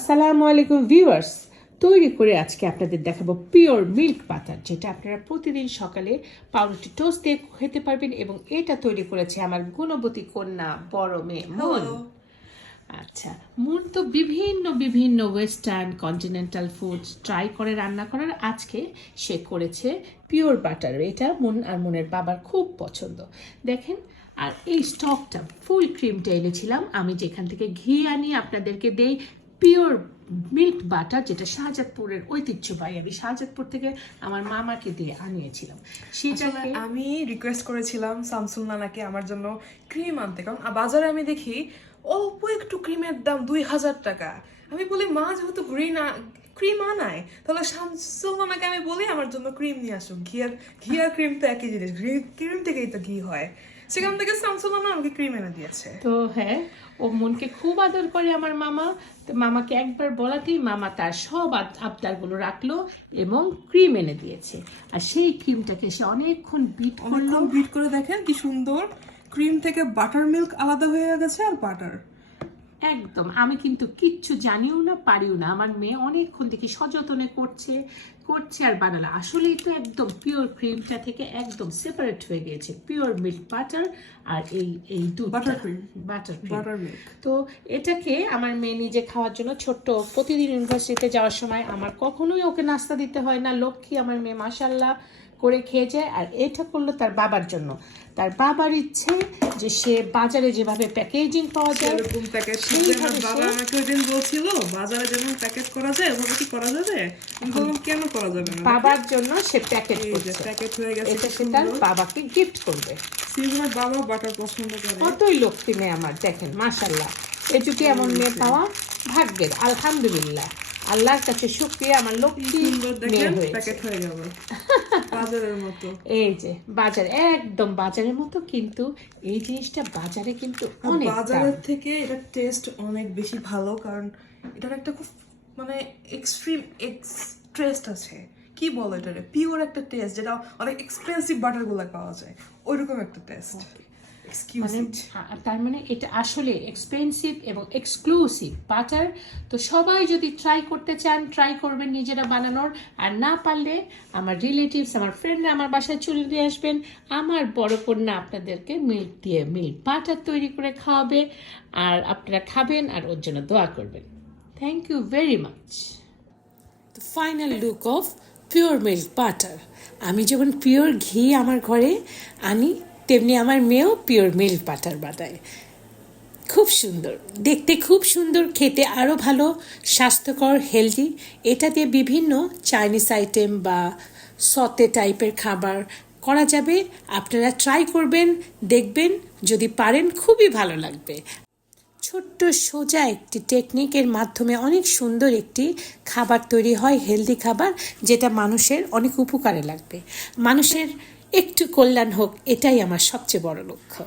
আসসালামু আলাইকুম ভিউয়ার্স, তৈরি করে আজকে আপনাদের দেখাবো পিওর মিল্ক বাটার, যেটা আপনারা প্রতিদিন সকালে পাউরুটি টোস্ট দিয়ে খেতে পারবেন। এবং এটা তৈরি করেছে আমার গুণবতী কন্যা বড় মেয়ে মুন। আচ্ছা, মুন তো বিভিন্ন বিভিন্ন ওয়েস্টার্ন কন্টিনেন্টাল ফুড ট্রাই করে রান্না করার আজকে সে করেছে পিওর বাটার। এটা মুন আর মুনের বাবার খুব পছন্দ। দেখেন, আর এই স্টকটা ফুল ক্রিমটা এনেছিলাম আমি, যেখান থেকে ঘি আনি আপনাদেরকে দেই পিওর মিল্ক বাটার, যেটা শাহজাদপুরের ঐতিহ্যবাহী। আমি শাহজাদপুর থেকে আমার মামাকে দিয়ে আনিয়েছিলাম। সেটাকে আমি রিকোয়েস্ট করেছিলাম শামসুল নানাকে আমার জন্য ক্রিম আনতে, কারণ বাজারে আমি দেখি অল্প একটু ক্রিমের দাম 2000 টাকা। আমি বলি মা যেহেতু ক্রিম আনায়, তাহলে শামসুল নানাকে আমি বলি আমার জন্য ক্রিম নিয়ে আসুক। ঘি আর ক্রিম তো একই জিনিস, ক্রিম থেকেই তো ঘি হয়। সেখান থেকে শামসুল নানা আমাকে ক্রিম এনে দিয়েছে। তো হ্যাঁ, ও মনকে খুব আদর করে আমার মামা। তো মামাকে একবার বলাতেই মামা তার সব আবদারগুলো রাখলো এবং ক্রিম এনে দিয়েছে। আর সেই ক্রিমটাকে সে অনেকক্ষণ বিট করে দেখেন কি সুন্দর ক্রিম থেকে বাটার মিল্ক আলাদা হয়ে গেছে। আর বাটার একদম, আমি কিন্তু কিচ্ছু জানিও না পারিও না। আমার মেয়ে অনেকক্ষণ দেখি সযত্নে করছে আর বানালো। আসলেই তো একদম পিওর ক্রিমটা থেকে একদম সেপারেট হয়ে গিয়েছে পিওর মিল্ক বাটার। আর এই দুধ বাটার ক্রিম বাটার মিল্ক। তো এটাকে আমার মেয়ে নিজে খাওয়ার জন্য ছোট্ট, প্রতিদিন ইউনিভার্সিটিতে যাওয়ার সময় আমার কখনোই ওকে নাস্তা দিতে হয় না। লক্ষ্মী আমার মেয়ে মাশাল্লাহ করে খেয়ে যায়। আর এটা করলো তার বাবার জন্য। তার বাবার ইচ্ছে যে সে বাজারে যেভাবে প্যাকেজিং পাওয়া যায় এরকম প্যাকেট, বাবা আমাকে ওই দিন বলছিল বাজারে যেমন প্যাকেট করা যায় ওভাবে কি করা যাবে। আমি বললাম কেন করা যাবে না, বাবার জন্য সে প্যাকেট করছে। প্যাকেট হয়ে গেছে। এটা সে তার বাবাকে গিফট করবে। সিজনের বাবা বাটার পছন্দ করে। কতই লক্ষ্মী মেয়ে আমার, দেখেন মাশাল্লাহ। এই যুগে এমন মেয়ে পাওয়া ভাগ্যের, আলহামদুলিল্লাহ। আল্লাহর কাছে শুকরিয়া, আমার লক্ষ্মী মেয়ে হয়েছে। প্যাকেট হয়ে গেল বাজারের মতো। এই যে বাজার, একদম বাজারের মতো, কিন্তু এই জিনিসটা বাজারে কিন্তু অনেক বাজারের থেকে এটা টেস্ট অনেক বেশি ভালো, কারণ এটার একটা খুব মানে এক্সট্রিম টেস্ট আছে। কি বলো এটারে, পিওর একটা টেস্ট, যেটা অনেক এক্সপেন্সিভ বাটার গুলো পাওয়া যায় ওইরকম একটা টেস্ট। তার মানে এটা আসলে এক্সপেন্সিভ এবং এক্সক্লুসিভ বাটার। তো সবাই যদি ট্রাই করতে চান, ট্রাই করবেন নিজেরা বানানোর। আর না পারলে আমার রিলেটিভস, আমার ফ্রেন্ডরা আমার বাসায় চলে দিয়ে আসবেন। আমার বড় কন্যা আপনাদেরকে মিল্ক দিয়ে মিল্ক বাটার তৈরি করে খাওয়াবে, আর আপনারা খাবেন আর ওর জন্য দোয়া করবেন। Thank you very much. The final look of pure milk butter. আমি যেমন পিওর ঘি আমার ঘরে আনি, তেমনি আমার মেয়েও পিওর মিল্ক বাটার বানায়। খুব সুন্দর দেখতে, খুব সুন্দর খেতে, আরও ভালো স্বাস্থ্যকর, হেলদি। এটা দিয়ে বিভিন্ন চাইনিজ আইটেম বা সতে টাইপের খাবার করা যাবে। আপনারা ট্রাই করবেন, দেখবেন, যদি পারেন খুবই ভালো লাগবে। ছোট্ট সোজা একটি টেকনিকের মাধ্যমে অনেক সুন্দর একটি খাবার তৈরি হয়, হেলদি খাবার, যেটা মানুষের অনেক উপকারে লাগবে। মানুষের একটু কল্যাণ হোক, এটাই আমার সবচেয়ে বড় লক্ষ্য।